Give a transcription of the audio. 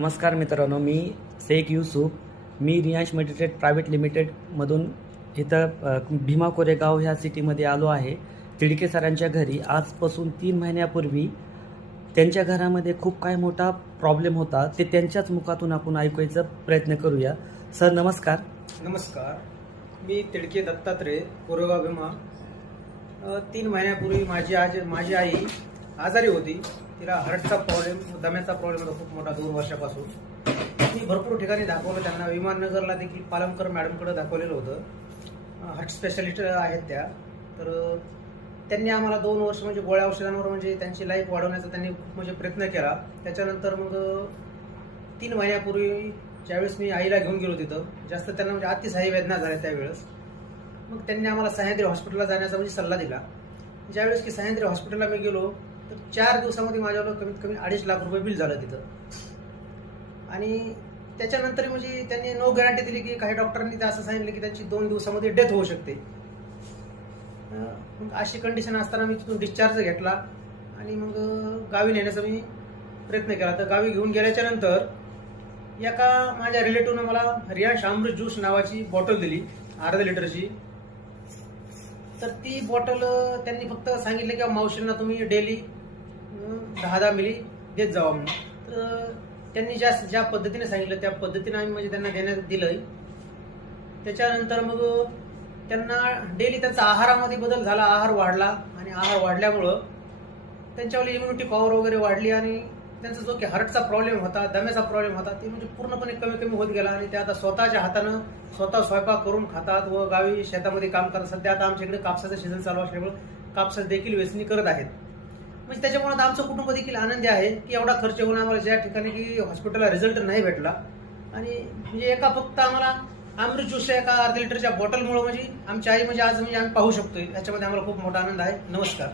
नमस्कार मित्रांनो, मी शेख युसूफ. मी Riyansh meditate private लिमिटेडमधून इथं भीमा कोरेगाव ह्या सिटीमध्ये आलो आहे. तिडके सरांच्या घरी आजपासून 3 महिन्यापूर्वी त्यांच्या घरामध्ये खूप काय मोठा प्रॉब्लेम होता. ते त्यांच्याच मुखातून आपण ऐकायचा प्रयत्न करूया. सर नमस्कार. नमस्कार. मी तिडके दत्तात्रय, कोरेगाव भीमा. 3 महिन्यापूर्वी माझी आई आजारी होती. तिला हार्टचा प्रॉब्लेम, दम्याचा प्रॉब्लेम होता खूप मोठा 2 वर्षापासून. मी भरपूर ठिकाणी दाखवलं त्यांना. विमाननगरला देखील पालमकर मॅडमकडे दाखवलेलं होतं. हार्ट स्पेशालिस्ट आहेत त्या. तर त्यांनी आम्हाला 2 वर्ष म्हणजे गोळ्या औषधांवर म्हणजे त्यांची लाईफ वाढवण्याचा त्यांनी खूप म्हणजे प्रयत्न केला. त्याच्यानंतर मग 3 महिन्यापूर्वी ज्यावेळेस मी आईला घेऊन गेलो तिथं, जास्त त्यांना म्हणजे अतिसाई वेदना झाल्या त्यावेळेस. मग त्यांनी आम्हाला सह्याद्री हॉस्पिटलला जाण्याचा म्हणजे सल्ला दिला. ज्यावेळेस की सह्याद्री हॉस्पिटलला मी गेलो तर 4 दिवसामध्ये माझ्यावर कमीत कमी 2.5 लाख रुपये बिल झालं तिथं. आणि त्याच्यानंतर म्हणजे त्यांनी नो गॅरंटी दिली की काही डॉक्टरांनी तर असं सांगितलं की त्यांची 2 दिवसामध्ये डेथ होऊ शकते. मग अशी कंडिशन असताना मी तिथून डिस्चार्ज घेतला आणि मग गावी नेण्याचा मी प्रयत्न केला. तर गावी घेऊन गेल्याच्या नंतर एका माझ्या रिलेटिव्हनं मला रियांश अमृत ज्यूस नावाची बॉटल दिली, अर्धा लिटरची. तर ती बॉटल त्यांनी फक्त सांगितलं की मावशींना तुम्ही डेली 10-10 मिली देत जावा म्हणून. तर त्यांनी ज्या पद्धतीने सांगितलं त्या पद्धतीने आम्ही म्हणजे त्यांना देण्यात दिलं. त्याच्यानंतर मग त्यांना डेली त्यांचा आहारामध्ये बदल झाला, आहार वाढला आणि आहार वाढल्यामुळं त्यांच्यावर इम्युनिटी पॉवर वगैरे वाढली आणि त्यांचा जो की हार्टचा प्रॉब्लेम होता, दम्याचा प्रॉब्लेम होता, ते म्हणजे पूर्णपणे कमी कमी होत गेला. आणि ते आता स्वतःच्या हातानं स्वतः स्वयंपाक करून खातात व गावी शेतामध्ये काम करतात. सध्या आता आमच्याकडे कापसाचं सीझन चालू असल्यामुळे कापसात देखील वेचणी करत आहेत. म्हणजे त्याच्यामुळे आता आमचं कुटुंब देखील आनंदी आहे की एवढा खर्च होऊन आम्हाला ज्या ठिकाणी की हॉस्पिटलला रिझल्ट नाही भेटला आणि म्हणजे एका फक्त आम्हाला अमृत ज्यूसच्या एका अर्ध्या लिटरच्या बॉटलमुळे म्हणजे आमची आई म्हणजे आज म्हणजे आम्ही पाहू शकतोय. याच्यामध्ये आम्हाला खूप मोठा आनंद आहे. नमस्कार.